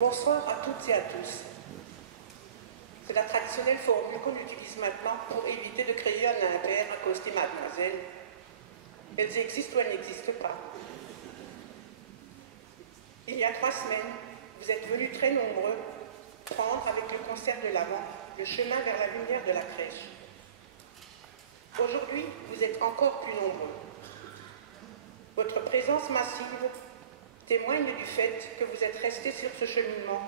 Bonsoir à toutes et à tous. C'est la traditionnelle formule qu'on utilise maintenant pour éviter de créer un impair à cause des mademoiselles. Elles existent ou elles n'existent pas. Il y a 3 semaines, vous êtes venus très nombreux prendre avec le concert de l'Avent le chemin vers la lumière de la crèche. Aujourd'hui, vous êtes encore plus nombreux. Votre présence massive témoigne du fait que vous êtes restés sur ce cheminement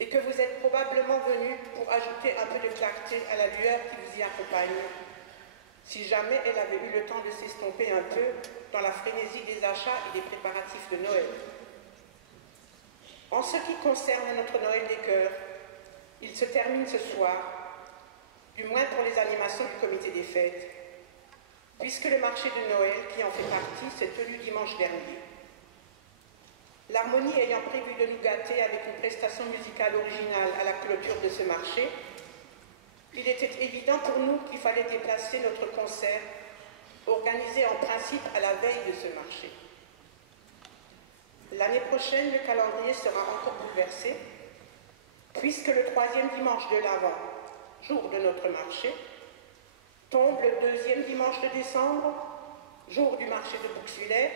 et que vous êtes probablement venus pour ajouter un peu de clarté à la lueur qui vous y accompagne, si jamais elle avait eu le temps de s'estomper un peu dans la frénésie des achats et des préparatifs de Noël. En ce qui concerne notre Noël des cœurs, il se termine ce soir, du moins pour les animations du comité des fêtes, puisque le marché de Noël, qui en fait partie, s'est tenu dimanche dernier. L'harmonie ayant prévu de nous gâter avec une prestation musicale originale à la clôture de ce marché, il était évident pour nous qu'il fallait déplacer notre concert, organisé en principe à la veille de ce marché. L'année prochaine, le calendrier sera encore bouleversé, puisque le 3e dimanche de l'Avent, jour de notre marché, tombe le 2e dimanche de décembre, jour du marché de Bouxwiller,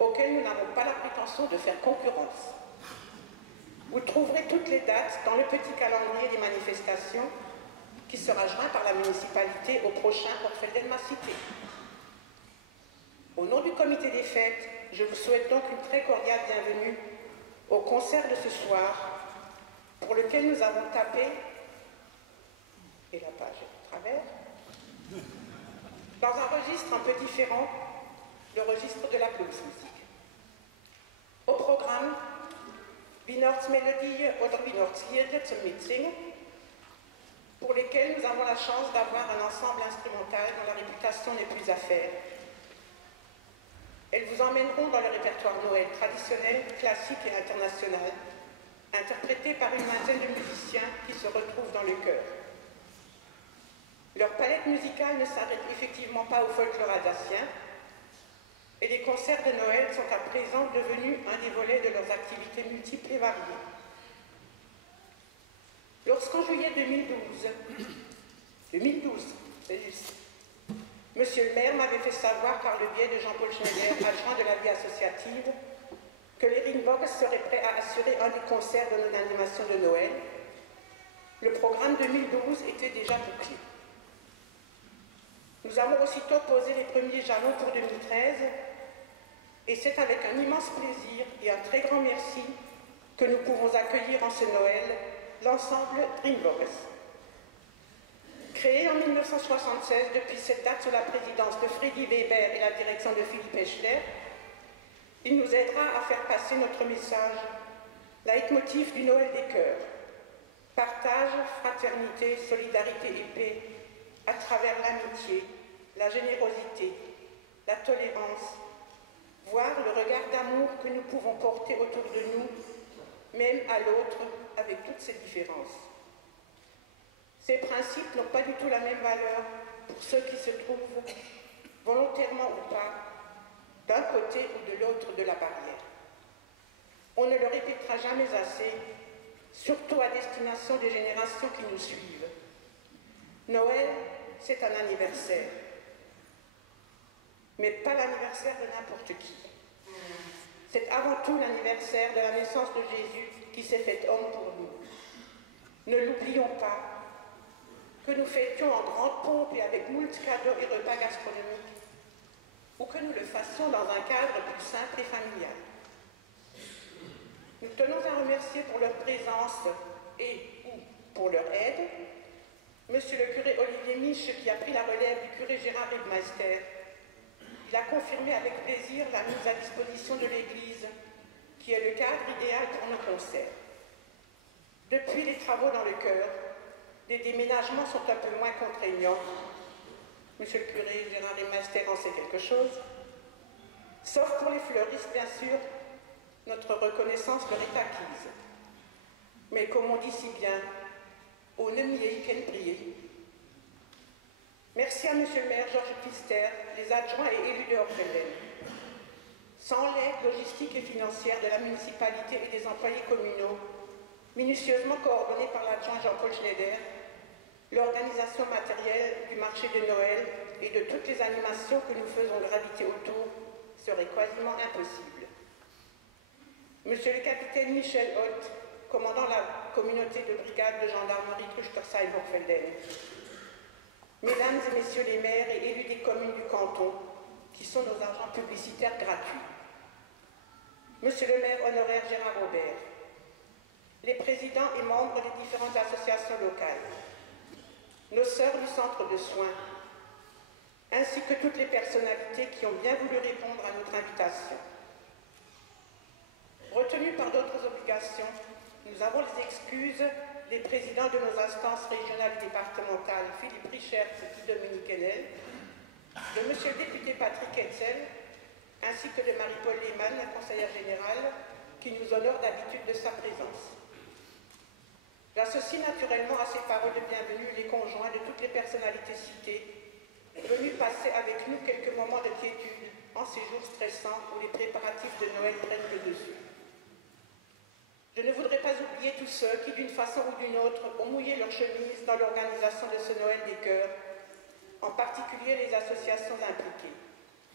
auquel nous n'avons pas la prétention de faire concurrence. Vous trouverez toutes les dates dans le petit calendrier des manifestations qui sera joint par la municipalité au prochain Orpheldel Cité. Au nom du comité des fêtes, je vous souhaite donc une très cordiale bienvenue au concert de ce soir, pour lequel nous avons tapé, et la page est de travers, dans un registre un peu différent, le registre de la Volksmusik. Au programme, Weihnachtsmelodie oder Weihnachtslieder zum Mitsingen, pour lesquels nous avons la chance d'avoir un ensemble instrumental dont la réputation n'est plus à faire. Elles vous emmèneront dans le répertoire Noël traditionnel, classique et international, interprété par une vingtaine de musiciens qui se retrouvent dans le chœur. Leur palette musicale ne s'arrête effectivement pas au folklore alsacien, et les concerts de Noël sont à présent devenus un des volets de leurs activités multiples et variées. Lorsqu'en juillet 2012, c'est juste, Monsieur le maire m'avait fait savoir par le biais de Jean-Paul Schneider, adjoint de la vie associative, que les Ringbox seraient prêts à assurer un des concerts de nos animations de Noël, le programme 2012 était déjà bouclé. Nous avons aussitôt posé les premiers jalons pour 2013, et c'est avec un immense plaisir et un très grand merci que nous pouvons accueillir en ce Noël l'ensemble Ringbox. Créé en 1976, depuis cette date sous la présidence de Freddy Weber et la direction de Philippe Eschler, il nous aidera à faire passer notre message, leitmotiv du Noël des cœurs. Partage, fraternité, solidarité et paix à travers l'amitié, la générosité, la tolérance, voire le regard d'amour que nous pouvons porter autour de nous, même à l'autre, avec toutes ses différences. Ces principes n'ont pas du tout la même valeur pour ceux qui se trouvent, volontairement ou pas, d'un côté ou de l'autre de la barrière. On ne le répétera jamais assez, surtout à destination des générations qui nous suivent. Noël, c'est un anniversaire, mais pas l'anniversaire de n'importe qui. C'est avant tout l'anniversaire de la naissance de Jésus qui s'est fait homme pour nous. Ne l'oublions pas, que nous fêtions en grande pompe et avec moult cadeaux et repas gastronomiques, ou que nous le fassions dans un cadre plus simple et familial. Nous tenons à remercier pour leur présence et ou pour leur aide Monsieur le curé Olivier Miche, qui a pris la relève du curé Gérard Riedmeister. Il a confirmé avec plaisir la mise à disposition de l'Église, qui est le cadre idéal pour nos concerts. Depuis les travaux dans le chœur, les déménagements sont un peu moins contraignants. Monsieur le curé Gérard Riedmeister en sait quelque chose. Sauf pour les fleuristes, bien sûr, notre reconnaissance leur est acquise. Mais comme on dit si bien, au nemier qu'elle brille. Merci à Monsieur le maire Georges Pister, les adjoints et élus de Orpheldel. Sans l'aide logistique et financière de la municipalité et des employés communaux, minutieusement coordonnée par l'adjoint Jean-Paul Schneider, l'organisation matérielle du marché de Noël et de toutes les animations que nous faisons graviter autour serait quasiment impossible. Monsieur le capitaine Michel Hoth, commandant la communauté de brigade de gendarmerie Truchtersheim-Hochfelden, Mesdames et Messieurs les maires et élus des communes du canton, qui sont nos agents publicitaires gratuits, Monsieur le maire honoraire Gérard Robert, les présidents et membres des différentes associations locales, nos sœurs du centre de soins, ainsi que toutes les personnalités qui ont bien voulu répondre à notre invitation. Retenus par d'autres obligations, nous avons les excuses des présidents de nos instances régionales et départementales, Philippe Richert et Dominique Hennel, de M. le député Patrick Hetzel, ainsi que de Marie-Paul Lehmann, la conseillère générale, qui nous honore d'habitude de sa présence. J'associe naturellement à ces paroles de bienvenue les conjoints de toutes les personnalités citées, venus passer avec nous quelques moments de quiétude en ces jours stressants où les préparatifs de Noël prennent le dessus. Je ne voudrais pas oublier tous ceux qui, d'une façon ou d'une autre, ont mouillé leur chemise dans l'organisation de ce Noël des cœurs, en particulier les associations impliquées,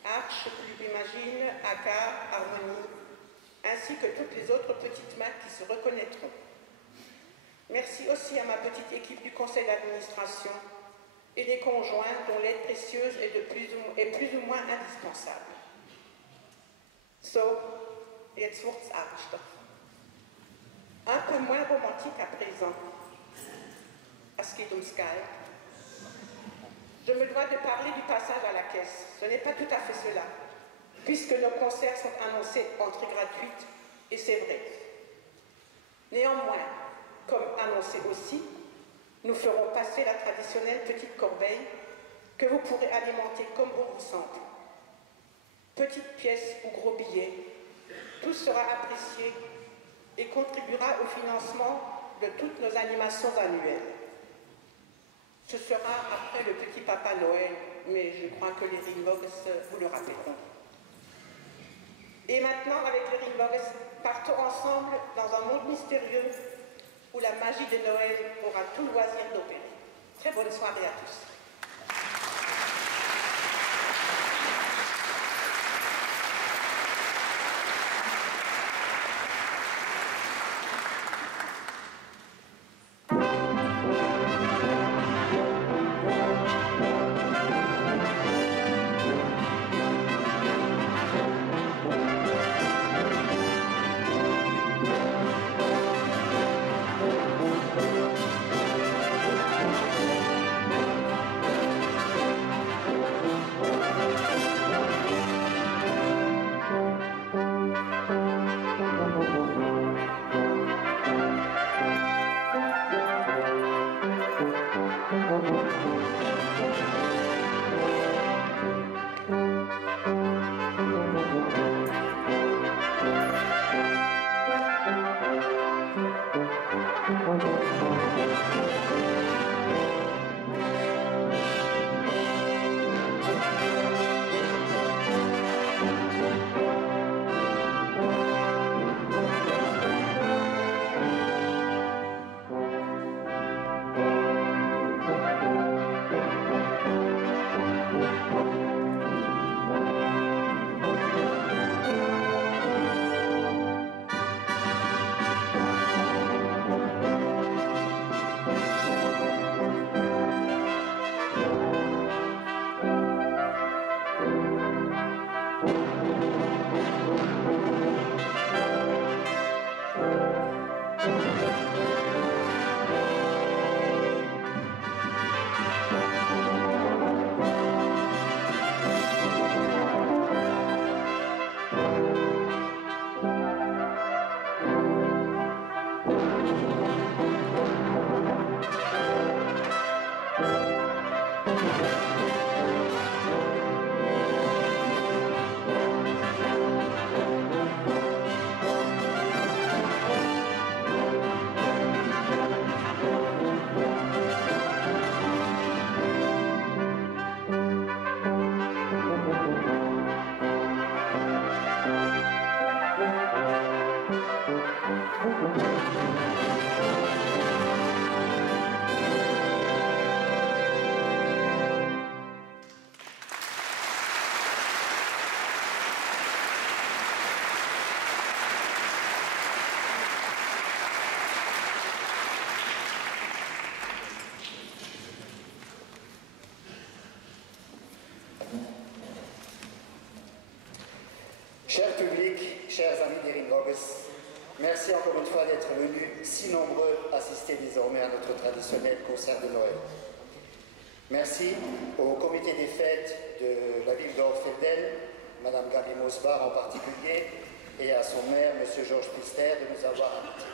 Arche, Club Imagine, ACAR, Harmonie, ainsi que toutes les autres petites mains qui se reconnaîtront. Merci aussi à ma petite équipe du conseil d'administration et des conjoints dont l'aide précieuse est plus ou moins indispensable. So, jetzt wird's ernster. Un peu moins romantique à présent. Es geht ums Geld. Je me dois de parler du passage à la caisse. Ce n'est pas tout à fait cela, puisque nos concerts sont annoncés entrée gratuite, et c'est vrai. Néanmoins, comme annoncé aussi, nous ferons passer la traditionnelle petite corbeille que vous pourrez alimenter comme bon vous semble. Petite pièce ou gros billet, tout sera apprécié et contribuera au financement de toutes nos animations annuelles. Ce sera après le petit Papa Noël, mais je crois que les Ringbogs vous le rappelleront. Et maintenant, avec les Ringbogs, partons ensemble dans un monde mystérieux où la magie de Noël aura tout le loisir d'opérer. Très bonne soirée à tous. Cher public, chers amis d'Eringoges, merci encore une fois d'être venus si nombreux assister désormais à notre traditionnel concert de Noël. Merci au comité des fêtes de la ville d'Orfelden, Madame Gabi Mosbar en particulier, et à son maire, Monsieur Georges Pister, de nous avoir invités.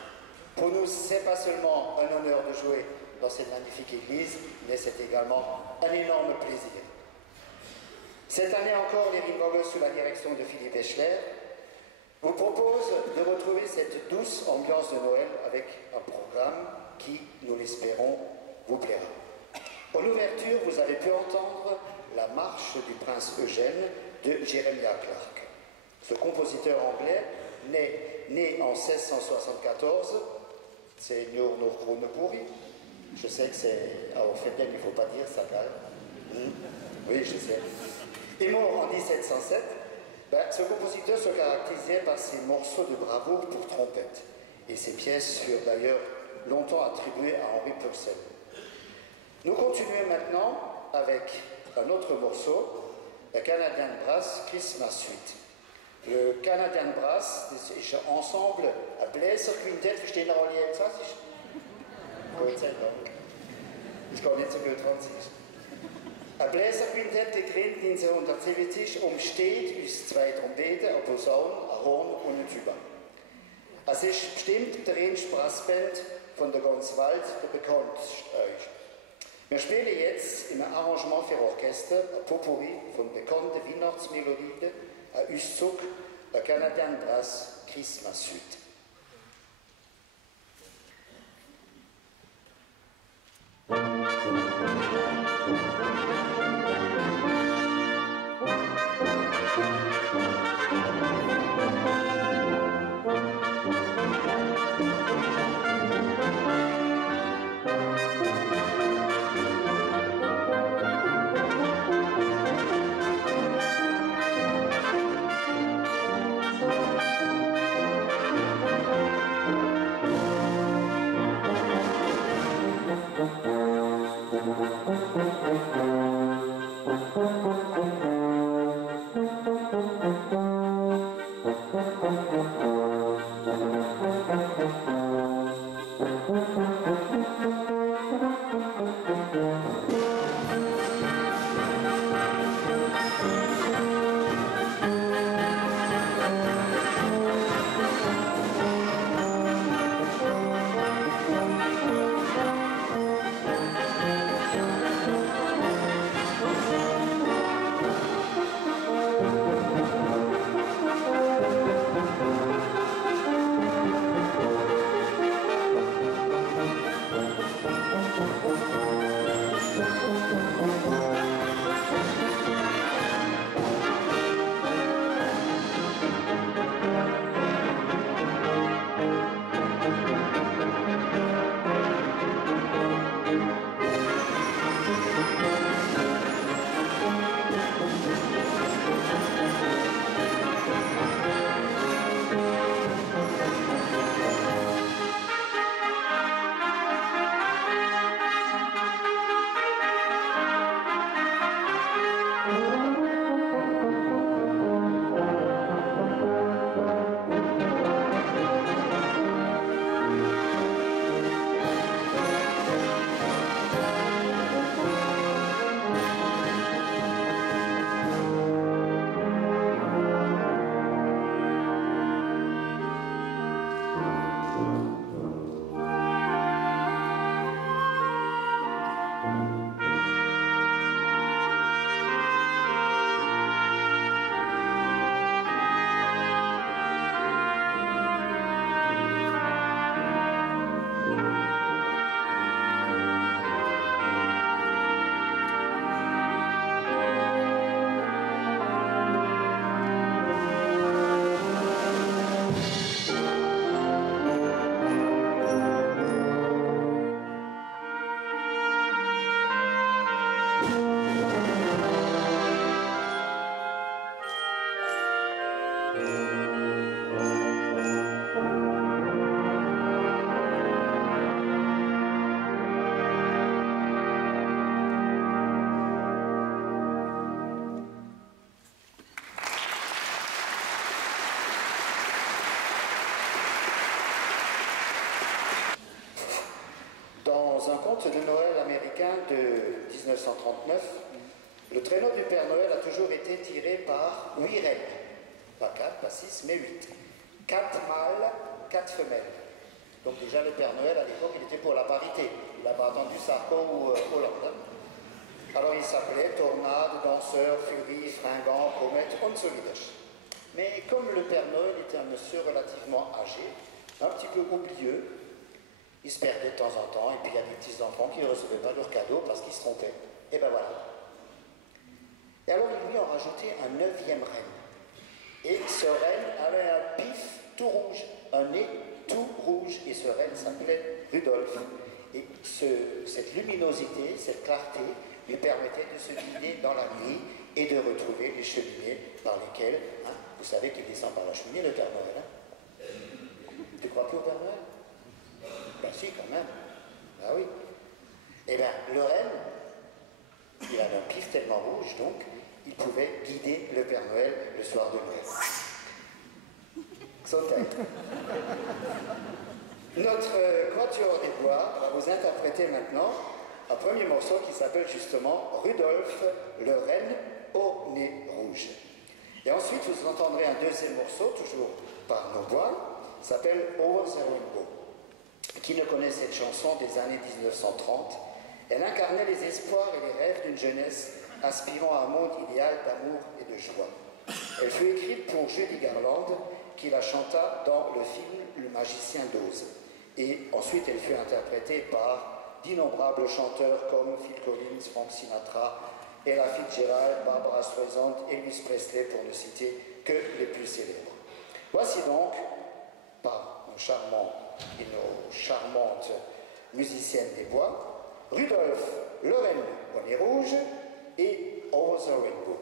Pour nous, ce n'est pas seulement un honneur de jouer dans cette magnifique église, mais c'est également un énorme plaisir. Cette année encore, les Eringoges, sous la direction de Philippe Eschler, vous propose de retrouver cette douce ambiance de Noël avec un programme qui, nous l'espérons, vous plaira. En ouverture, vous avez pu entendre la marche du prince Eugène de Jeremiah Clarke. Ce compositeur anglais, né en 1674, c'est Nurgrunepuri. Je sais que c'est à Orfelden, il ne faut pas dire ça quand même. Oui, je sais. Et mort en 1707, ce compositeur se caractérisait par ses morceaux de bravoure pour trompette. Et ses pièces furent d'ailleurs longtemps attribuées à Henri Purcell. Nous continuons maintenant avec un autre morceau, le Canadian Brass Christmas Suite. Le Canadian Brass ist ensemble ein Bläserquintett, verstehen alle jetzt Französisch? Gut, sei Dank. Ich kann nicht so gut Französisch. Ein Bläserquintett gegründet 1970 umsteht aus 2 Trompeten, eine Posaune, ein Horn und eine Tuba. Es ist bestimmt der Range Brassband von der ganzen Welt der bekannteste. Wir spielen jetzt im Arrangement für Orchester ein Potpourri von bekannten Weihnachtsmelodien, ein Auszug, ein Canadian Brass Christmas Suite. conte de Noël américain de 1939, le traîneau du Père Noël a toujours été tiré par 8 reines. Pas 4, pas 6, mais 8. 4 mâles, 4 femelles. Donc déjà le Père Noël à l'époque il était pour la parité. Il n'a pas attendu Sarko ou Hollande. Alors il s'appelait Tornade, Danseur, Furie, Fringant, Comète, und so wieder. Mais comme le Père Noël était un monsieur relativement âgé, un petit peu oublieux, il se perdait de temps en temps, et puis il y a des petits enfants qui ne recevaient pas leurs cadeaux parce qu'ils se trompaient. Et ben voilà. Et alors ils lui ont rajouté un 9e renne. Et ce renne avait un pif tout rouge, un nez tout rouge, et ce renne s'appelait Rudolf. Et cette luminosité, cette clarté, lui permettait de se guider dans la nuit et de retrouver les cheminées par lesquelles, hein, vous savez qu'il descend par la cheminée, le Père Noël. Hein? Tu crois plus au Père Noël? Ben si, quand même. Ah oui. Eh bien, le renne, il avait un pif tellement rouge, donc, il pouvait guider le Père Noël le soir de Noël. Sauter. Notre Quatuor des Bois va vous interpréter maintenant un premier morceau qui s'appelle justement Rudolf, le renne au nez rouge. Et ensuite, vous entendrez un deuxième morceau, toujours par nos voix, qui s'appelle Over the Rainbow. Qui ne connaît cette chanson des années 1930? Elle incarnait les espoirs et les rêves d'une jeunesse aspirant à un monde idéal d'amour et de joie. Elle fut écrite pour Judy Garland, qui la chanta dans le film Le Magicien d'Oz. Et ensuite, elle fut interprétée par d'innombrables chanteurs comme Phil Collins, Frank Sinatra, Ella Fitzgerald, Barbara Streisand, Elvis Presley, pour ne citer que les plus célèbres. Voici donc, par nos charmantes musiciennes des bois, Rudolf, le renne au nez rouge et Over the Rainbow.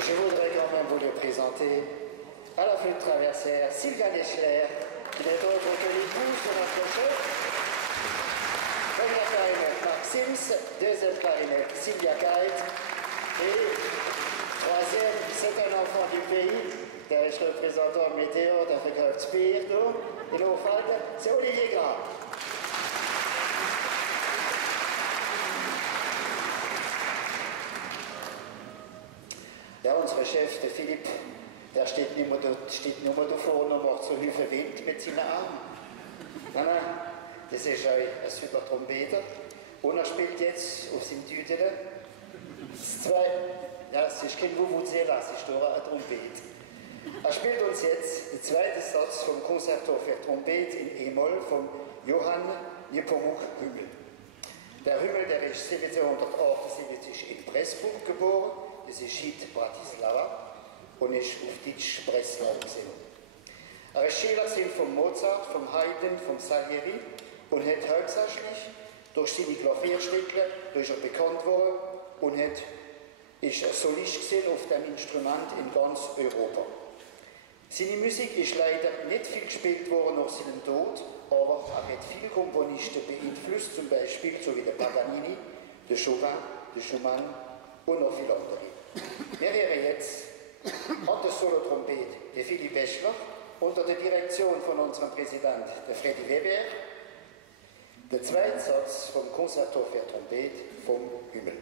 Et je voudrais quand même vous le présenter à la flûte traversière Sylvain Eschler, qui n'est autre que l'épouse de notre chef. Première clarinette, Marc Sims. Deuxième clarinette, Sylvia Kite. Et troisième, c'est un enfant du pays. Der ist Repräsentant Meteor, der verkauft Bier in Hofalden. C'est Olivier Graf. Ja, unser Chef, der Philipp, der steht nur da vorne und macht so Hüfe Wind mit seinen Armen. Nein, nein, das ist ein super Trompeter. Und er spielt jetzt auf seinem Tüdele das zweite, ja, es ist kein Vuvuzela, es ist nur eine Trompete. Er spielt uns jetzt den zweiten Satz vom Concerto für Trompete in E-Moll von Johann Nepomuk Hümmel. Der Hümmel, der ist 1778 in Pressburg geboren, das ist heute Bratislava und ist auf Deutsch Breslau gesehen. Er ist Schüler von Mozart, vom Haydn, vom Salieri und hat hauptsächlich durch seine Klavierstücke ist er bekannt worden und ist ein Solist auf dem Instrument in ganz Europa. Seine Musik ist leider nicht viel gespielt worden nach seinem Tod, aber er hat viele Komponisten beeinflusst, zum Beispiel so wie der Paganini, der Chopin, der Schumann und noch viele andere. Wir hören jetzt an der Solotrompete der Philipp Eschler unter der Direktion von unserem Präsident, der Freddy Weber, der zweite Satz vom Concerto für Trompete vom Hümmel.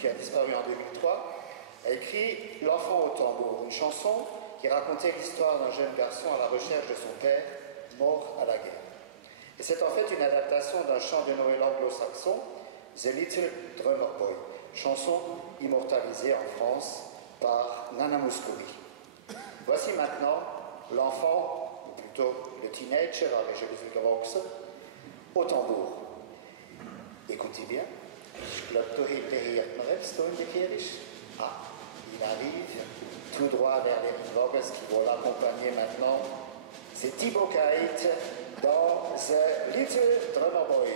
qui a disparu en 2003, a écrit L'enfant au tambour, une chanson qui racontait l'histoire d'un jeune garçon à la recherche de son père, mort à la guerre. Et c'est en fait une adaptation d'un chant de Noël anglo-saxon, The Little Drummer Boy, chanson immortalisée en France par Nana Mouskouri. Voici maintenant l'enfant, ou plutôt le teenager avec Joseph Rox, au tambour. Écoutez bien. Ah, il arrive tout droit vers les Rox qui vont l'accompagner maintenant. C'est Thibaut Kite dans The Little Drummer Boy.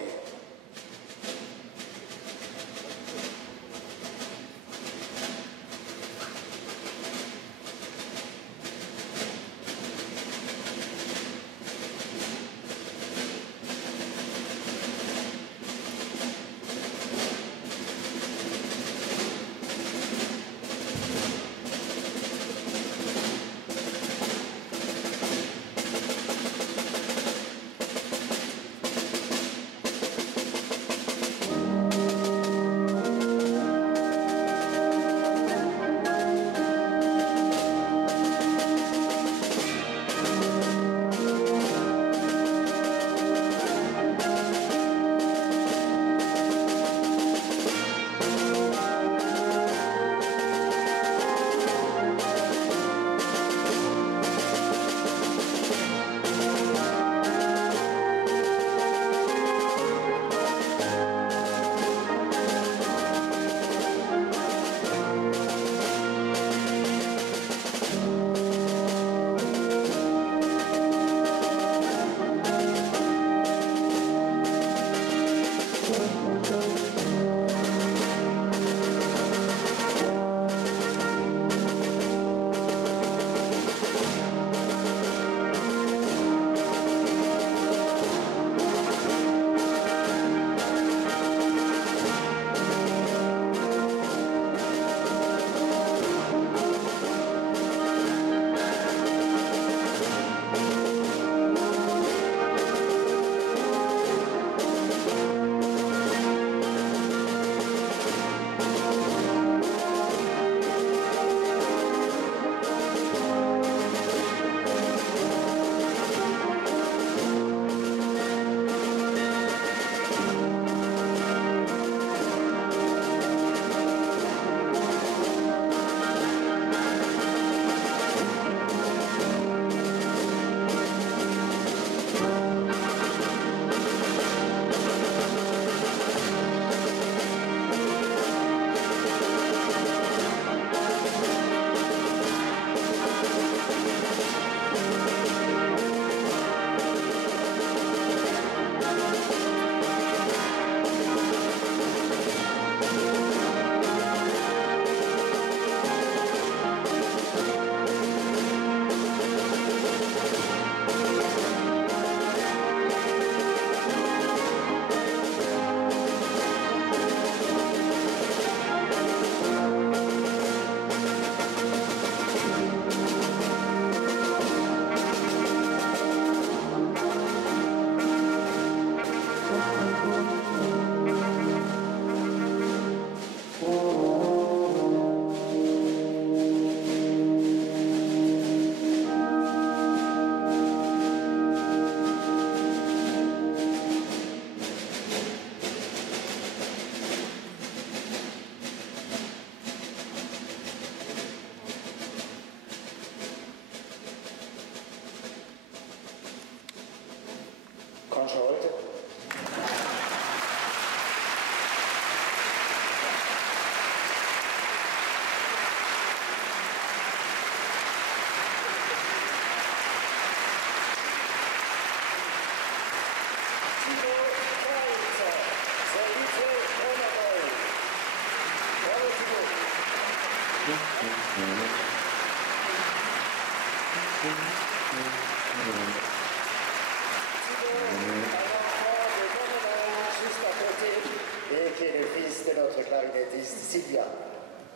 Et qui est le fils de notre clarinettiste Sylvia.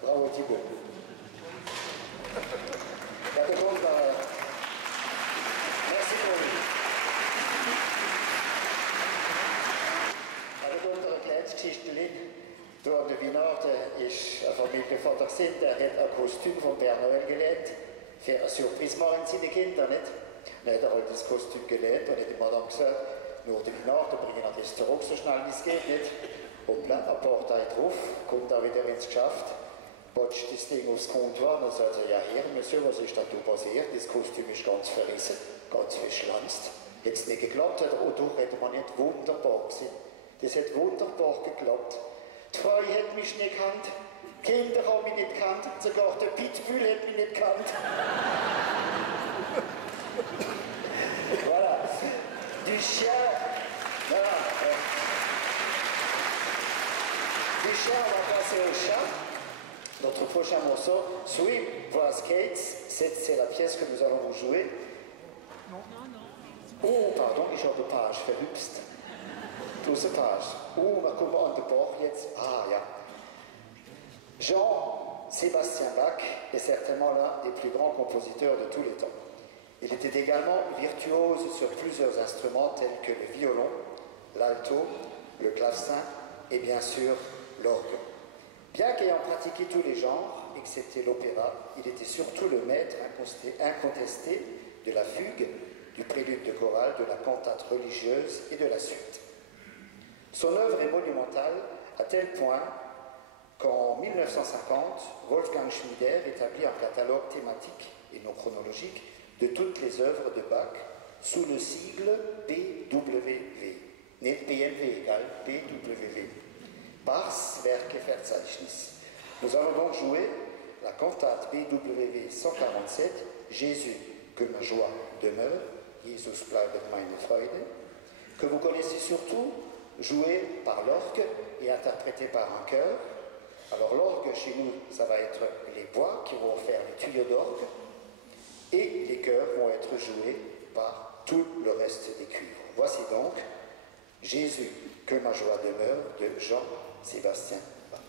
Bravo Thibaut. Merci pour lui. Habe ich unter Geschichte door de Wiener der hat ein Kostüm vom Père Noël gelernt. Für eine Surprise machen sie die Kinder nicht. Dann hat er halt das Kostüm gelernt und hat die Madame gesagt, nur die Nacht, bringen wir das zurück so schnell wie es geht nicht. Hoppla, ein paar Tage drauf, kommt er wieder ins Geschäft, batscht das Ding aufs Comptoir und sagt er, ja Herr, Monsieur, was ist da passiert? Das Kostüm ist ganz verrissen, ganz verschlanzt. Jetzt nicht geklappt, hat er, oh doch, hätte man nicht wunderbar gesehen. Das hat wunderbar geklappt. Die Frau hat mich nicht gekannt, die Kinder haben mich nicht gekannt, sogar der Pitbull hat mich nicht gekannt. Voilà. Du chien, voilà. Du chien, on va passer au chat. Notre prochain morceau, Swim for Skates, c'est la pièce que nous allons vous jouer. Oh, pardon, ich habe Page verhüpst. Große Page. Oh, wir gucken an den Bach jetzt. Ah, ja. Jean-Sébastien Bach est certainement l'un des plus grands compositeurs de tous les temps. Il était également virtuose sur plusieurs instruments tels que le violon, l'alto, le clavecin et bien sûr l'orgue. Bien qu'ayant pratiqué tous les genres, excepté l'opéra, il était surtout le maître incontesté de la fugue, du prélude de chorale, de la cantate religieuse et de la suite. Son œuvre est monumentale à tel point qu'en 1950, Wolfgang Schmieder établit un catalogue thématique et non chronologique de toutes les œuvres de Bach sous le sigle BWV. Nicht BMW, egal, BWV. Bachs Werkeverzeichnis. Nous allons donc jouer la cantate BWV 147, Jésus, que ma joie demeure, Jesus bleibt meine Freude, que vous connaissez surtout, joué par l'orgue et interprété par un chœur. Alors l'orgue chez nous, ça va être les bois qui vont faire les tuyaux d'orgue et les chœurs vont être joués par tout le reste des cuivres. Voici donc Jésus, que ma joie demeure de Jean-Sébastien Bach.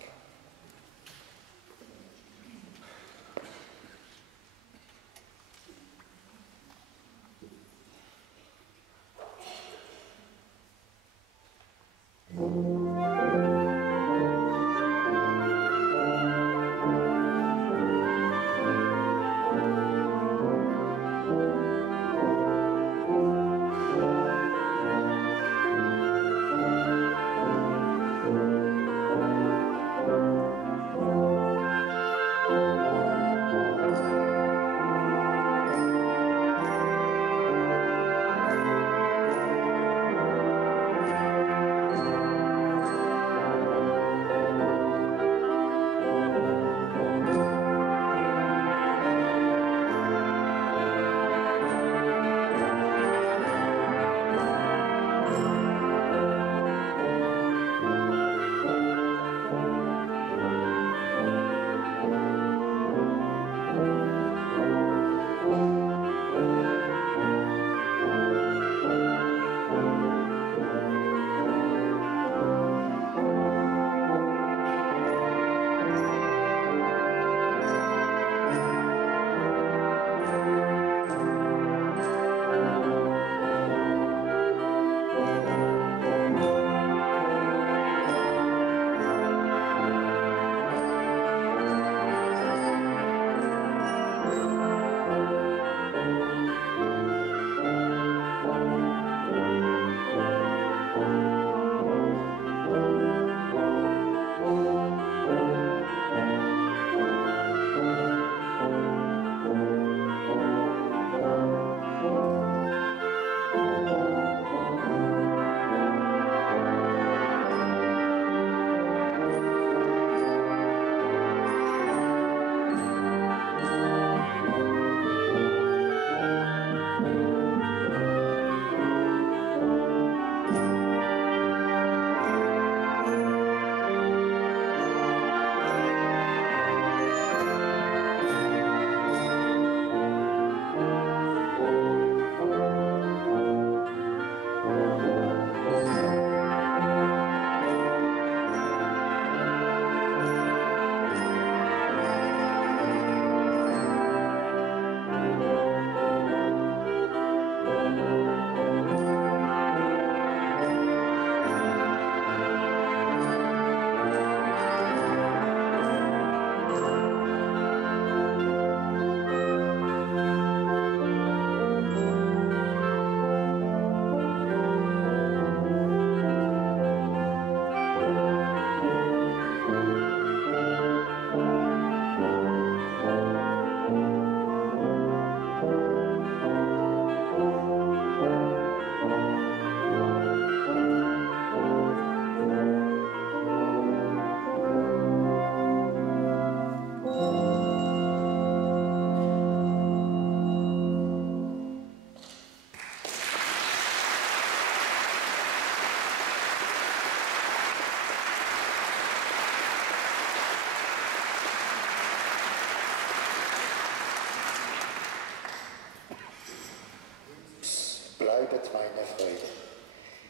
bereitet meine Freude.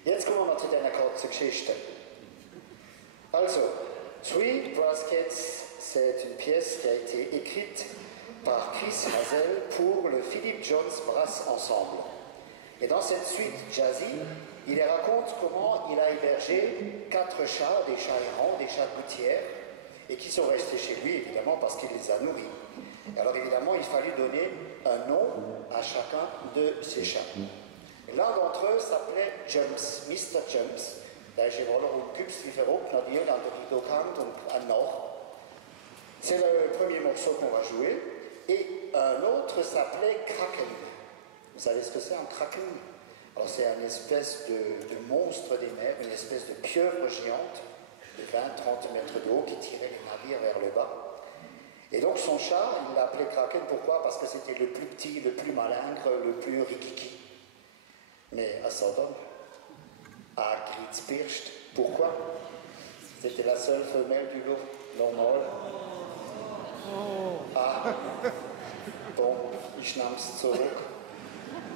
Jetzt kommen wir zu einer kurzen Geschichte. Also, Three Brass Cats, c'est une pièce qui a été écrite par Chris Hazel pour le Philip Jones Brass Ensemble. Et dans cette suite jazzy, il raconte comment il a hébergé 4 chats, des chats errants, des chats gouttières, et qui sont restés chez lui, évidemment, parce qu'il les a nourris. Alors évidemment, il fallut donner un nom à chacun de ces chats. L'un d'entre eux s'appelait Jumps, Mr. Jumps. Der ist im Rollerhund Küps wie verrückt, nach dir, an der Rideau Kant und an Nord. C'est le premier morceau qu'on va jouer. Et un autre s'appelait Kraken. Vous savez ce que c'est un Kraken? Alors c'est une espèce de monstre des mers, une espèce de pieuvre géante de 20-30 mètres de haut qui tirait les navires vers le bas. Et donc son chat, il l'appelait Kraken, pourquoi? Parce que c'était le plus petit, le plus malingre, le plus rikiki. Mais à Sodome, à Gritzpircht, pourquoi? C'était la seule femelle du lot, normal. Ah, bon, ich nehm's zurück.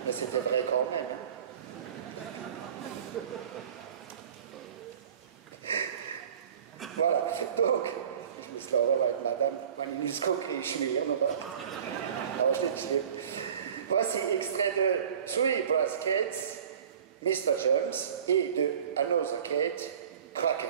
Mais c'était vrai quand même. Hein? Voilà, donc, ich muss leider bei Madame meine Nusscoquille schmieren, aber das ist schlimm. Voici extrait de Three Brass Cats, Mr. Jumps, et de Another Cat, Kraken.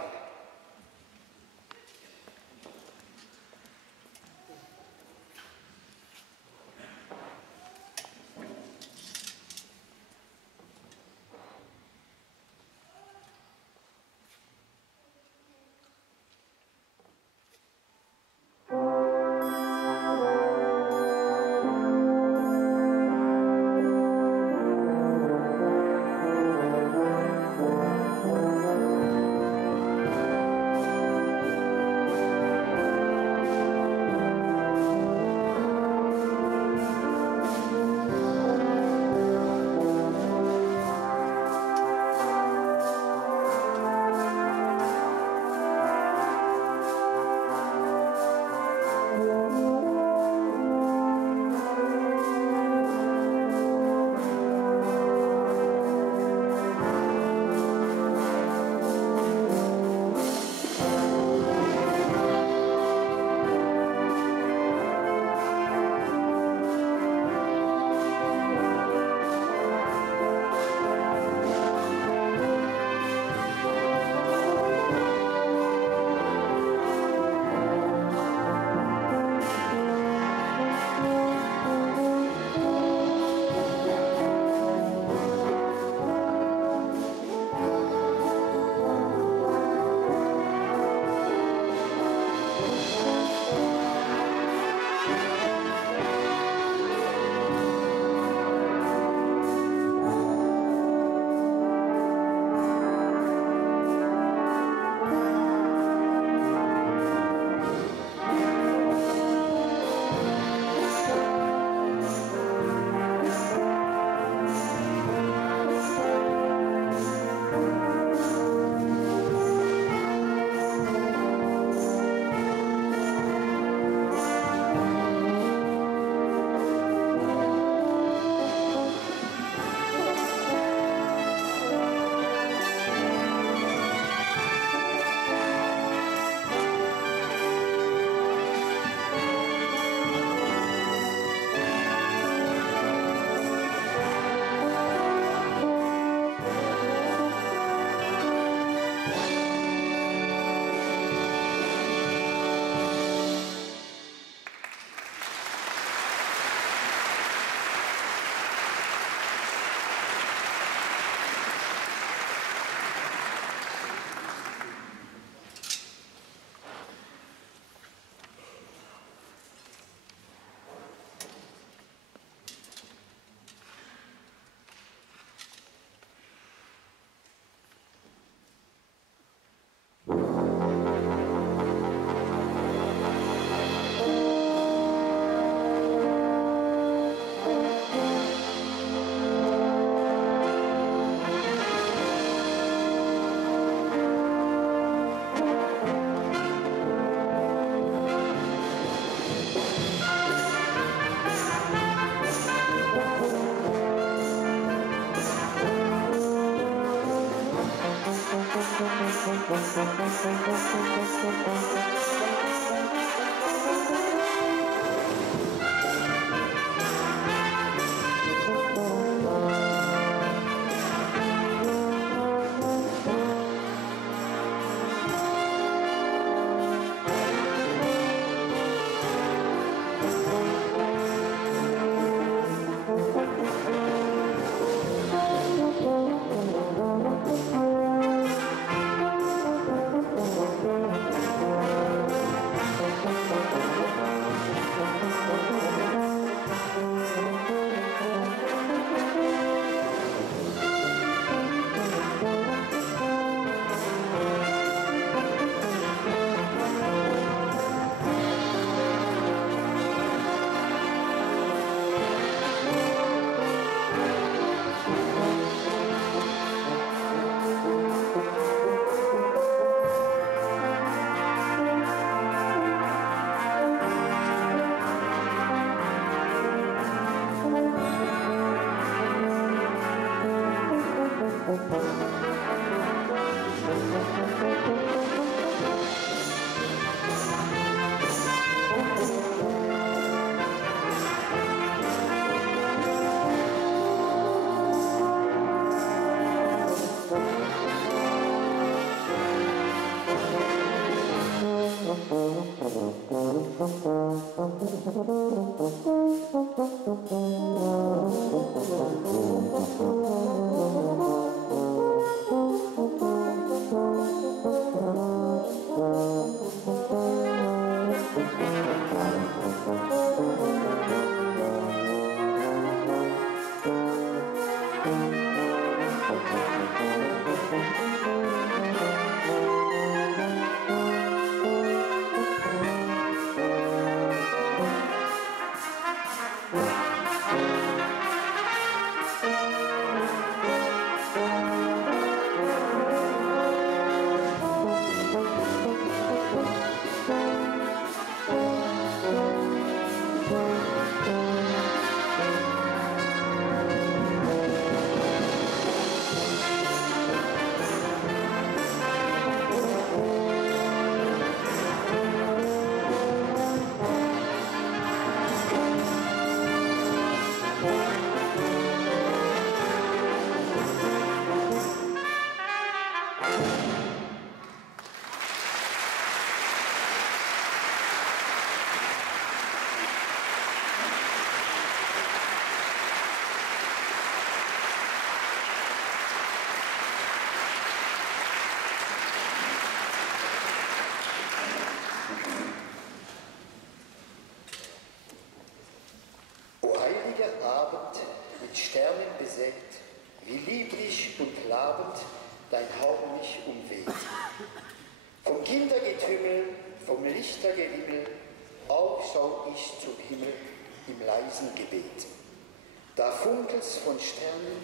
Da funkelt es von Sternen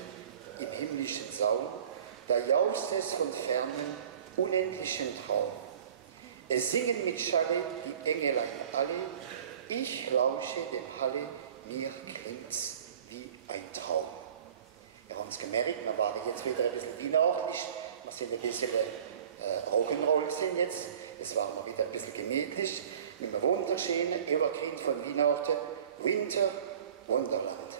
im himmlischen Saum, da jaust es von fernen, unendlichen Traum. Es singen mit Schalle die Engelein alle, ich lausche dem Halle, mir klingt's wie ein Traum. Wir haben es gemerkt, wir waren jetzt wieder ein bisschen weihnachtlich, wir sind ein bisschen Rock'n'Roll sind jetzt, es war mal wieder ein bisschen gemütlich, mit einem wunderschönen Evergreen von Weihnachten, Winter Wonderland.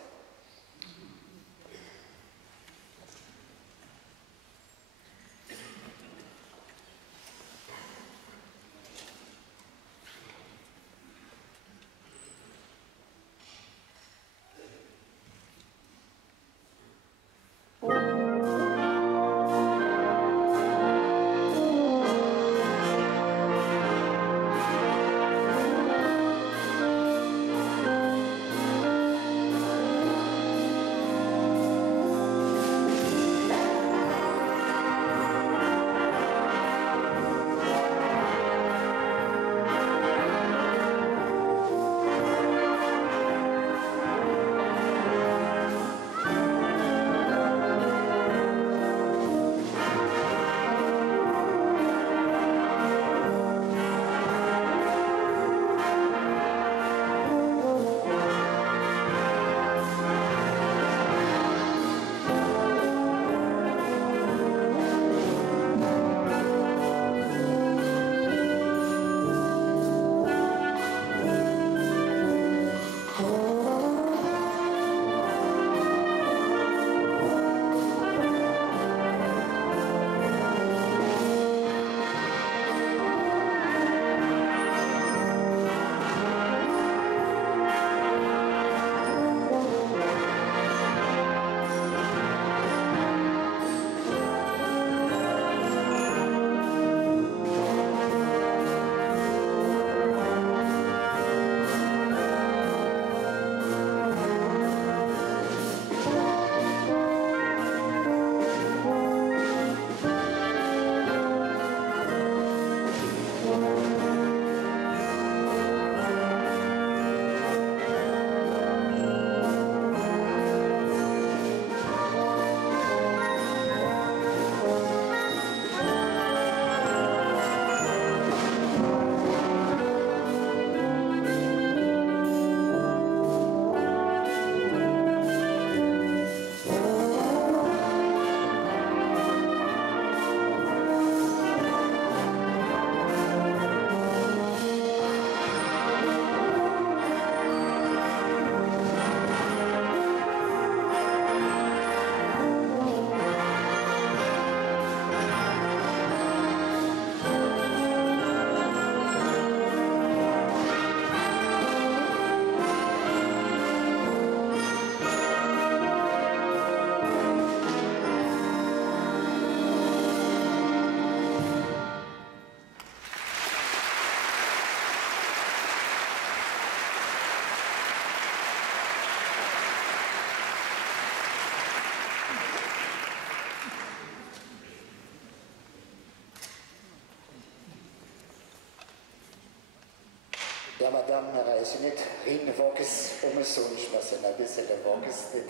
la madame reist nicht hinwages, so nicht mehr sein, ein bisschen der Wages nicht.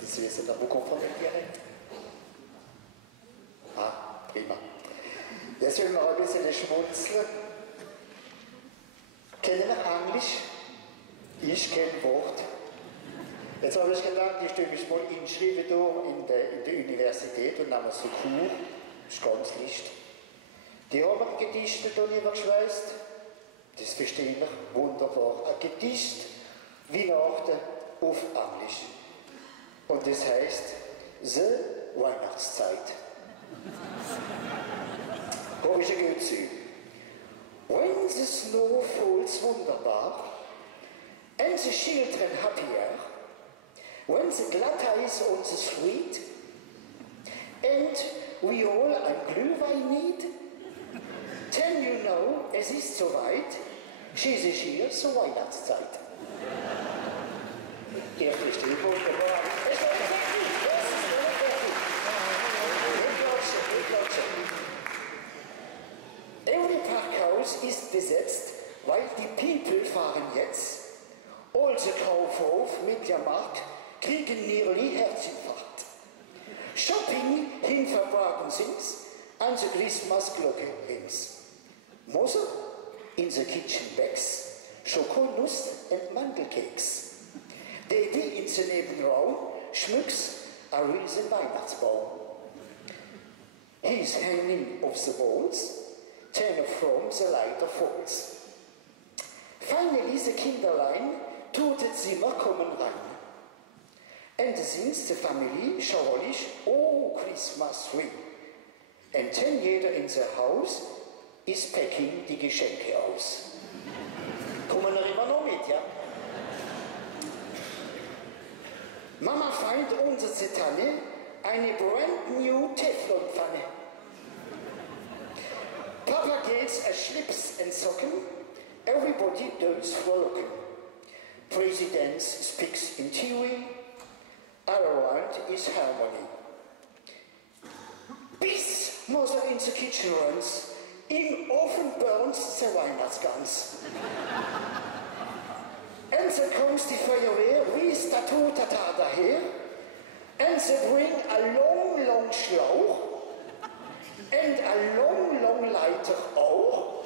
Das wissen wir, vous comprenez le dialecte? Ah, prima. Jetzt will wir ein bisschen schmunzeln. Kennen wir Englisch? Ich kenne Wort. Jetzt habe ich gedacht, ich stelle mich mal inschreiben in der Universität und nehme so Kur, ist ganz leicht. Die haben Gedichte da niedergeschweißt. Das verstehen wir wunderbar. Ein Gedicht Weihnachten auf Englisch. Und das heißt, The Weihnachtszeit. Habe ich ein Gefühl. When the snow falls wunderbar, and the children happier, when the Glatter is on the street, and we all ein Glühwein need, then you know, es ist soweit, she's hier zur Weihnachtszeit. Ihr versteht wunderbar. Es ist fertig, es ist fertig. Ich klatsche. Every Parkhaus ist besetzt, weil die People fahren jetzt. Also Kaufhof, Mediamarkt, kriegen nearly Herzinfarkt. Shopping hin verborgen sind's, an the Christmas-Glocke rings. Moser in the kitchen bags, Schokonuss and Mandelkeks. Daddy in the Nebenraum schmücks a riesen Weihnachtsbaum. He's hanging off the walls, 10 from the lighter falls. Finally the Kinderlein tut das Zimmer kommen rein. And since the family schauerlich, oh Christmas tree. And then jeder in the house is packing die Geschenke aus. Kommen wir immer noch mit, ja? Mama findet unsere Zitanne eine brand new Teflonpfanne. Papa gets a Schlips and Socken, everybody does frohlocken. President speaks in theory, all around is harmony. Bis Mother in the kitchen runs, im Ofen burns the Weihnachtsgans. And then comes the Feuerwehr, wie ist der Totata daher? And they bring a long, long Schlauch and a long, long Leiter auch.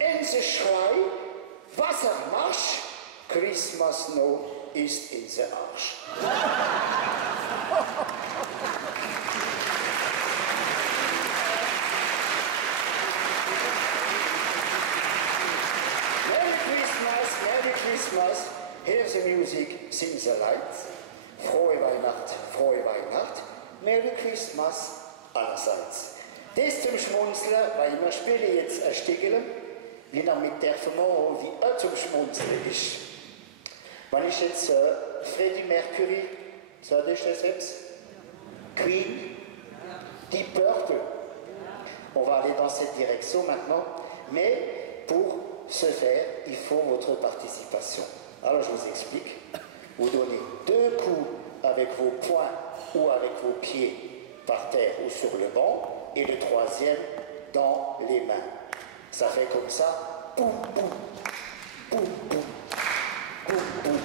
And they schrei, Wassermarsch, Christmas no ist in the Arsch. Merry Christmas, here's the music, sing the lights. Frohe Weihnacht, Merry Christmas allerseits. Das zum Schmunzeln, weil wir spielen jetzt ein Stückchen, wie er mit der Vermögen, wie er zum Schmunzeln ist. Wenn ich jetzt Freddie Mercury, sag ich das jetzt? Queen, Deep Purple. On va aller dans cette direction maintenant, mais pour ce faire, il faut votre participation. Alors je vous explique. Vous donnez 2 coups avec vos poings ou avec vos pieds par terre ou sur le banc, et le 3e dans les mains. Ça fait comme ça. Boum, boum, boum, boum, boum, boum.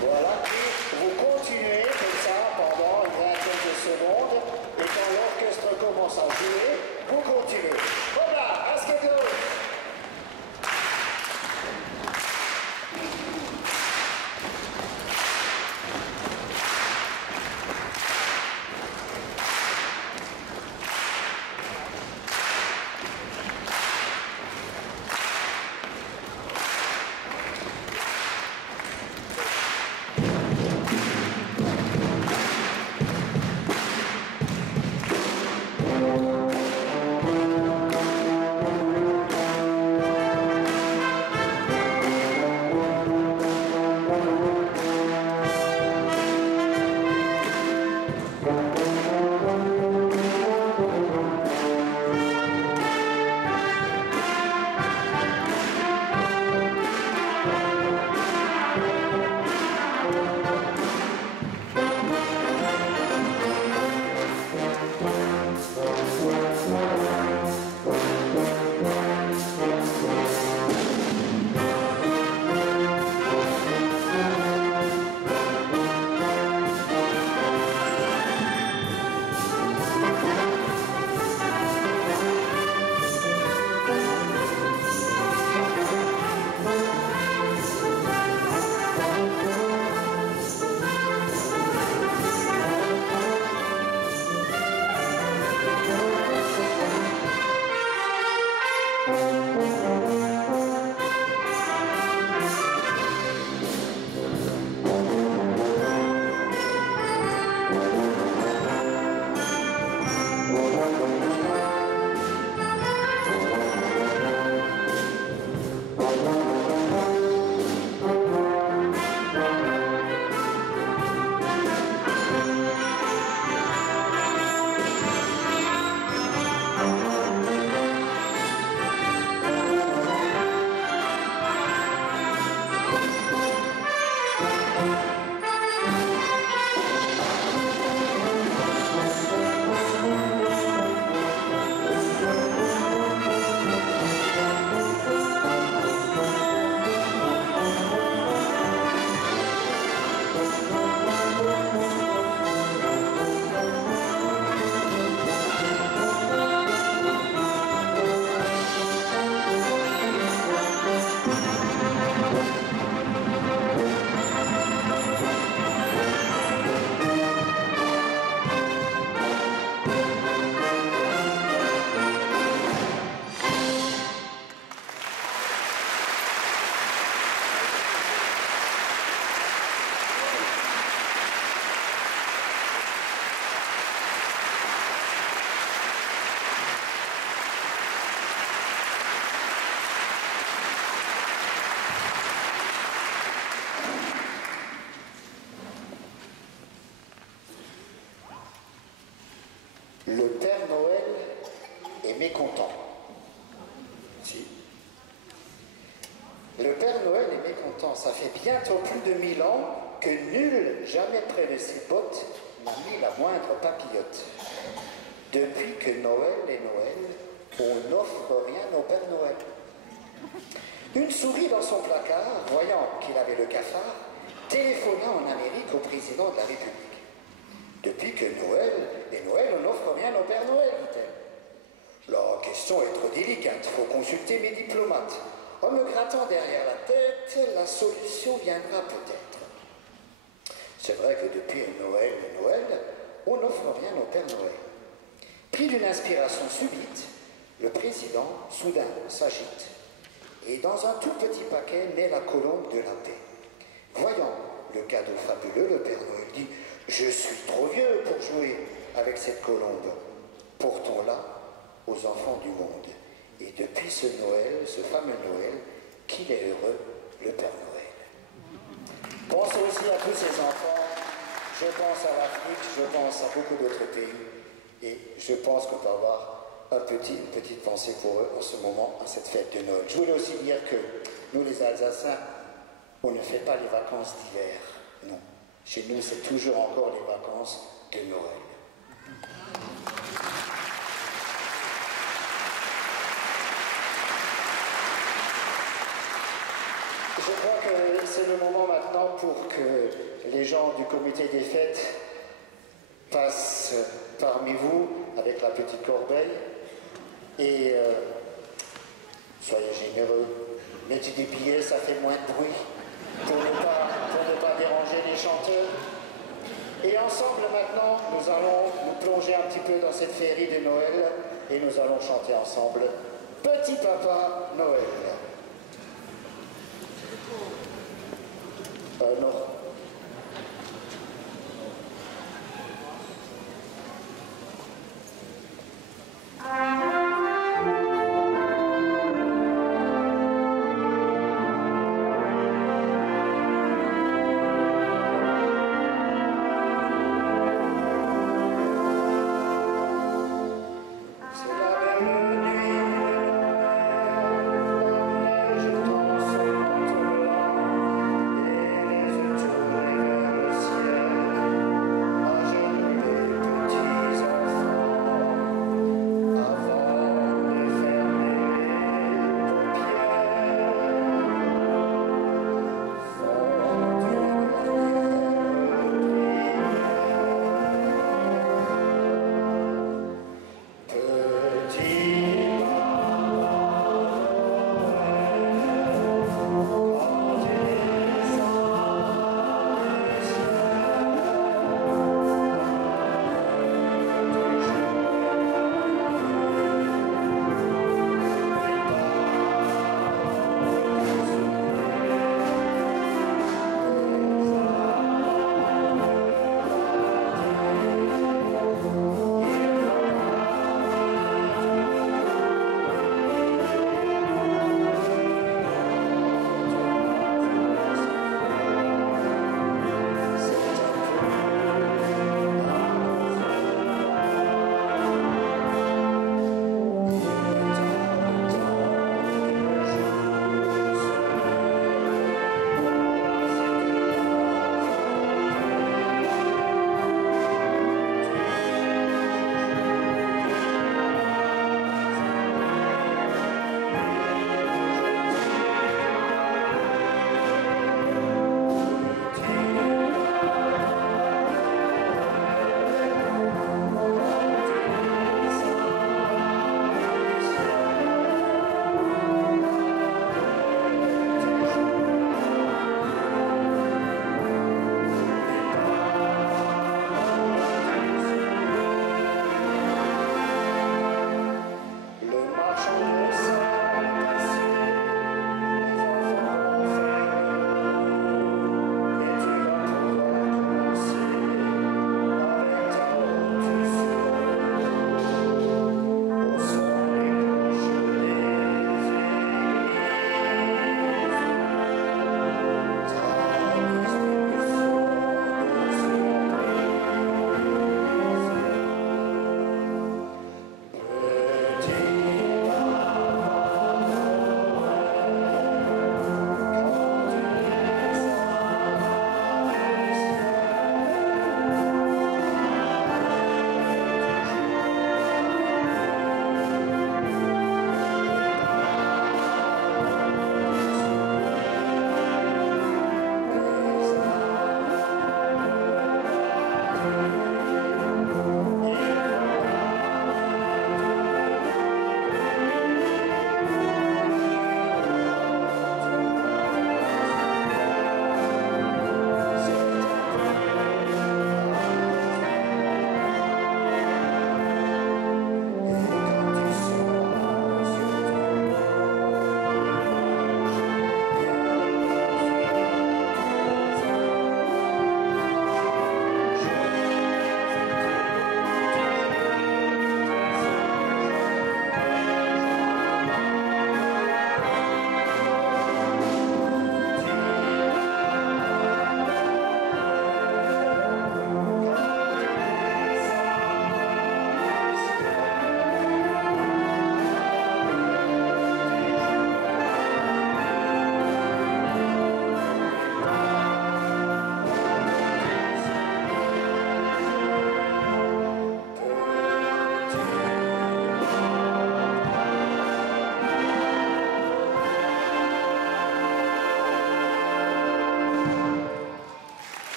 Voilà, et vous continuez comme ça pendant une vingtaine de secondes, et quand l'orchestre commence à jouer, vous continuez. Voilà, à ce que Le Père Noël est mécontent. Si. Le Père Noël est mécontent. Ça fait bientôt plus de 1000 ans que nul, jamais près de ses bottes, n'a mis la moindre papillote. Depuis que Noël est Noël, on n'offre rien au Père Noël. Une souris dans son placard, voyant qu'il avait le cafard, téléphona en Amérique au président de la République. Depuis que Noël est Noël, on n'offre rien au Père Noël, dit-elle. La question est trop délicate, il faut consulter mes diplomates. En me grattant derrière la tête, la solution viendra peut-être. C'est vrai que depuis Noël et Noël, on n'offre rien au Père Noël. Pris d'une inspiration subite, le président, soudain, s'agite et dans un tout petit paquet met la colombe de la paix. Voyant le cadeau fabuleux, le Père Noël dit « Je suis trop vieux pour jouer avec cette colombe. Portons-la aux enfants du monde. » Et depuis ce Noël, ce fameux Noël, qu'il est heureux, le Père Noël. Pensez aussi à tous ces enfants. Je pense à l'Afrique, je pense à beaucoup d'autres pays. Et je pense qu'on peut avoir une petite pensée pour eux en ce moment, à cette fête de Noël. Je voulais aussi dire que nous, les Alsaciens, on ne fait pas les vacances d'hiver. Non. Chez nous, c'est toujours encore les vacances de Noël. Je crois que c'est le moment maintenant pour que les gens du comité des fêtes passent parmi vous avec la petite corbeille et soyez généreux, mettez des billets, ça fait moins de bruit pour ne pas déranger les chanteurs. Et ensemble maintenant, nous allons nous plonger un petit peu dans cette féerie de Noël et nous allons chanter ensemble Petit Papa Noël. Non. Je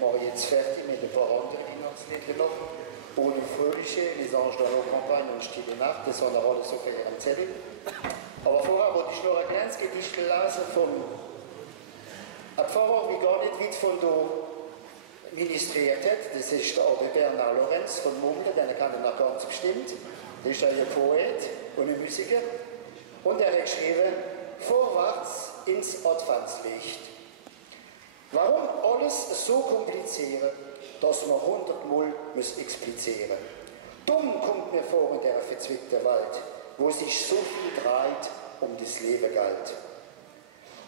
mache ich jetzt fertig mit ein paar anderen Weihnachtslieder noch. Ohne Fröhliche, Les Anges dans nos campagnes und Stille Nacht, das haben wir alles auf ihrem Zettel. Aber vorher wollte ich noch ein kleines Gedicht lesen von einem Pfarrer, wie gar nicht weit von da ministriert hat. Das ist der Bernhard Lorenz von Mumble, den kann ich noch ganz bestimmt. Der ist ein Poet und ein Musiker. Und er hat geschrieben, vorwärts ins Adventslicht. Warum alles so komplizieren, dass man 100-mal explizieren muss? Dumm kommt mir vor in der verzwickten Welt, wo sich so viel dreht um das Leben Geld.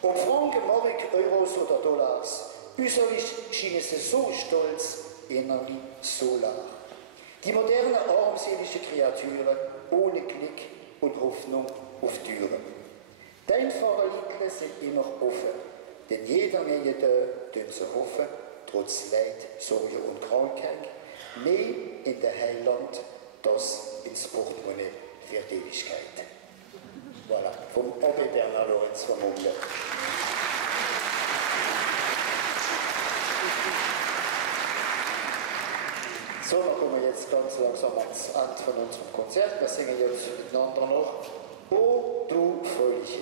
Ob Franken, Mark, Euros oder Dollars, äußerlich schienen sie so stolz, innerlich so lach. Die modernen, armselige Kreaturen ohne Glück und Hoffnung auf Türen. Die einfachen Liedle sind immer offen, denn jeder neue Tag tun sie hoffen, trotz Leid, Sorge und Krankheit, mehr in der Heiland, das ins Portemonnaie für die Ewigkeit. Voilà, vom Abbé Bernhard Lorenz von Mumble. So, dann kommen wir jetzt ganz langsam ans Ende von unserem Konzert. Wir singen jetzt miteinander noch O du Fröhliche.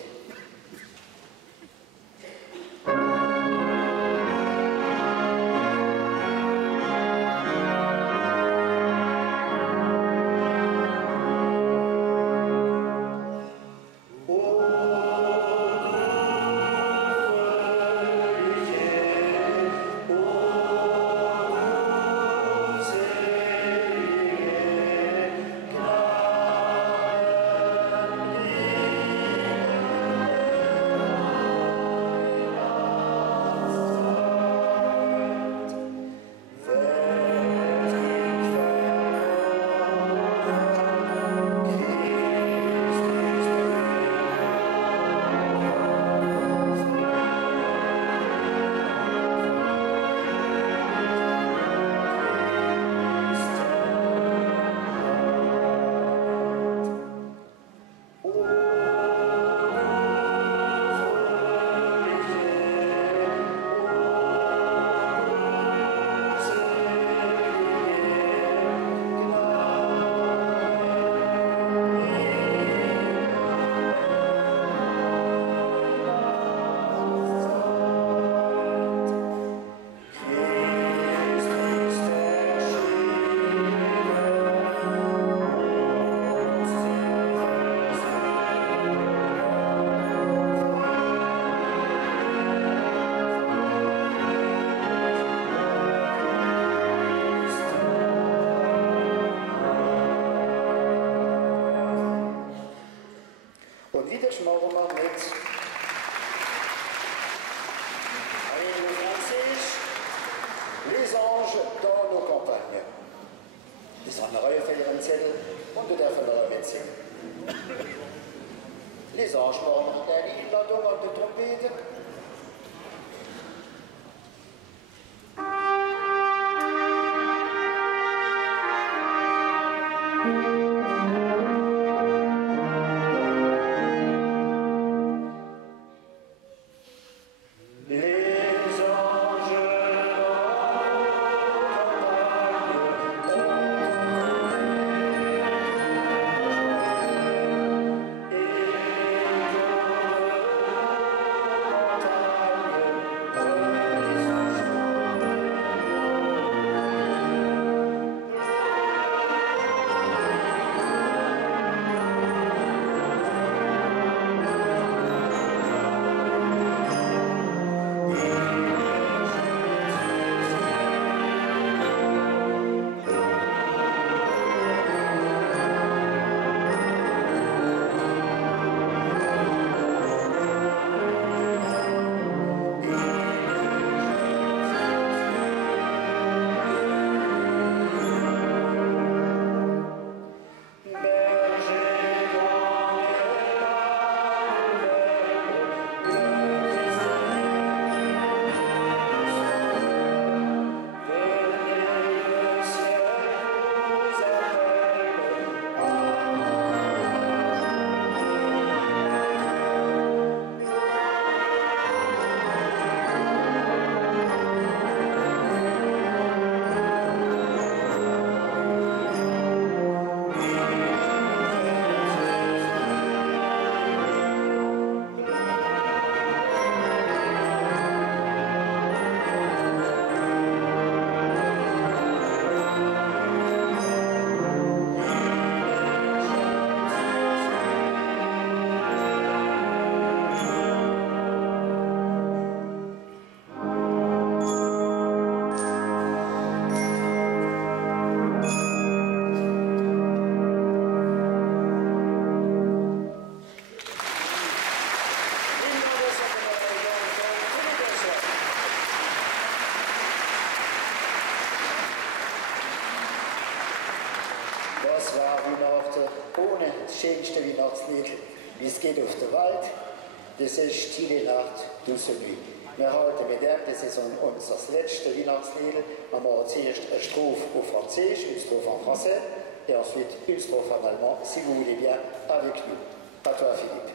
Les Anges morts d'Italie, la droite de trompette. das war Weihnachten ohne das schönste Weihnachtslied, wie es geht auf der Welt. Das ist Stille Nacht, douce Nuit. Wir halten mit dem, das ist unser letztes Weihnachtslied. On va zuerst une strophe au français, une strophe en français, et ensuite une strophe en allemand, si vous voulez bien, avec nous. À toi, Philippe.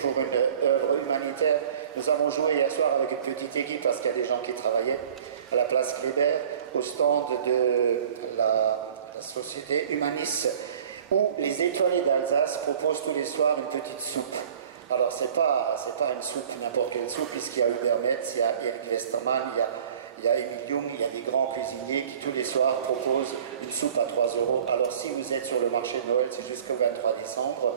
Pour une œuvre humanitaire. Nous avons joué hier soir avec une petite équipe parce qu'il y a des gens qui travaillaient à la place Kléber au stand de la société Humanis où les étoilés d'Alsace proposent tous les soirs une petite soupe. Alors c'est pas une soupe, n'importe quelle soupe, puisqu'il y a Hubert Metz, il y a Eric Westermann, il y a Emile Jung, il y a des grands cuisiniers qui tous les soirs proposent une soupe à 3 €. Alors si vous êtes sur le marché de Noël, c'est jusqu'au 23 décembre,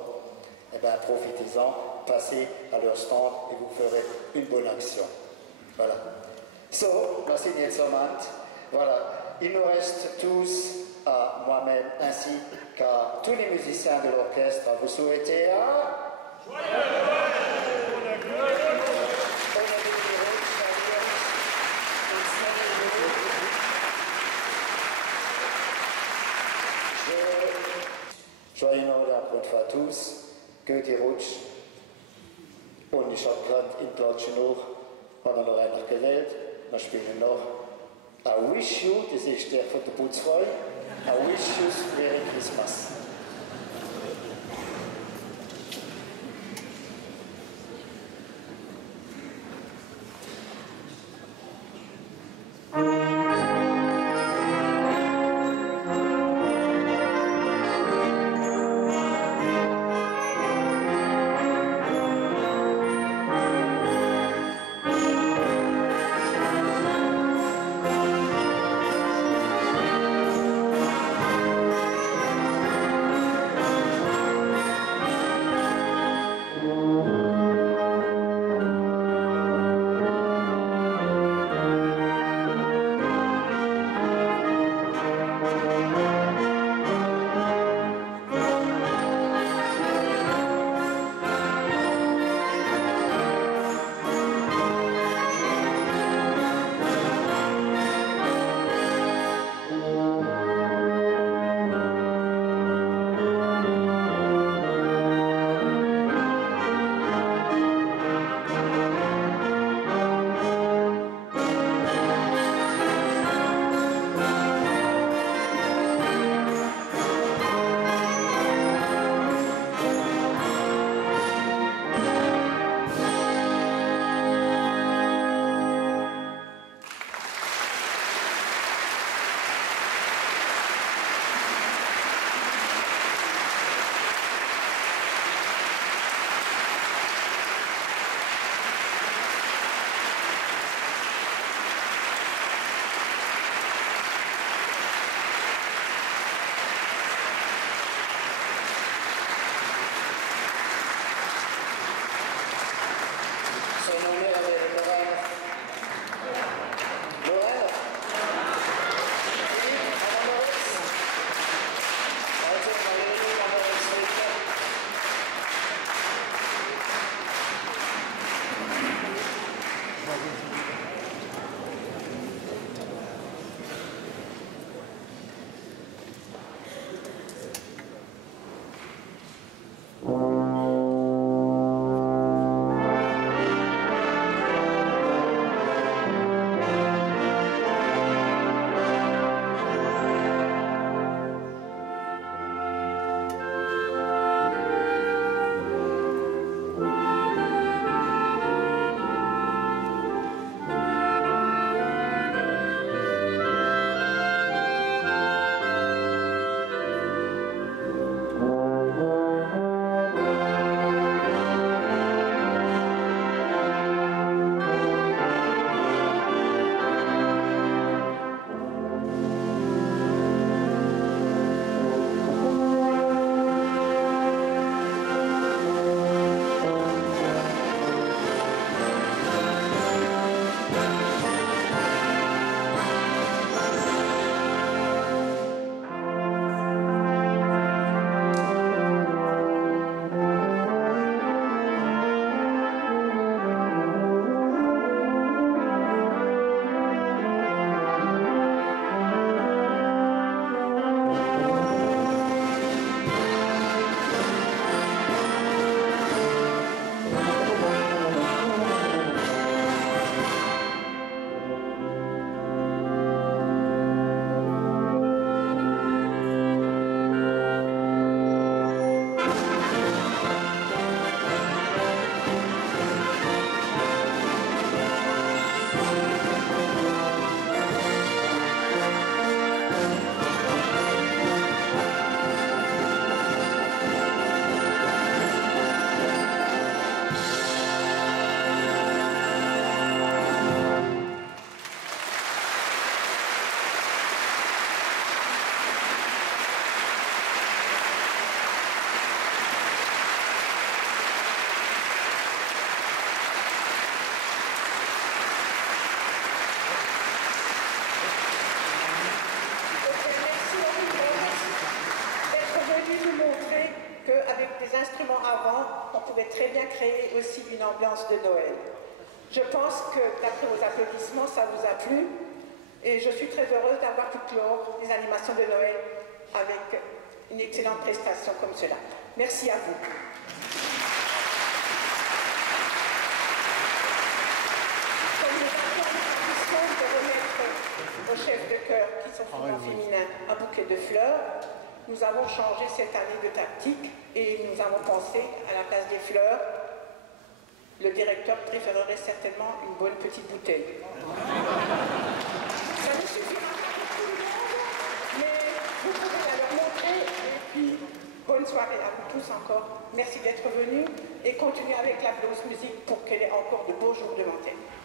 eh bien, profitez-en, passez à leur stand et vous ferez une bonne action. Voilà. So, merci Nielsomat. Voilà. Il nous reste tous, à moi-même ainsi qu'à tous les musiciens de l'orchestre, à vous souhaiter un... Joyeux Noël encore une fois à tous. Goethe Rutsch und ich habe gerade in Platschen noch, hat noch einer gewählt, dann spielen wir noch I Wish You, das ist der von der Putzfrau, I Wish You Merry Christmas. très bien créé aussi une ambiance de Noël. Je pense que, d'après vos applaudissements, ça vous a plu. Et je suis très heureuse d'avoir pu clore les animations de Noël avec une excellente prestation comme cela. Merci à vous. Comme nous avons la tradition de remettre aux chefs de chœur, qui sont souvent féminins, un bouquet de fleurs, nous avons changé cette année de tactique et nous avons pensé, à la place des fleurs, le directeur préférerait certainement une bonne petite bouteille. Ça ne suffira pas pour tout le monde, mais vous pouvez la leur montrer. Et puis, bonne soirée à vous tous encore. Merci d'être venus et continuez avec la blues musique pour qu'elle ait encore de beaux jours devant elle.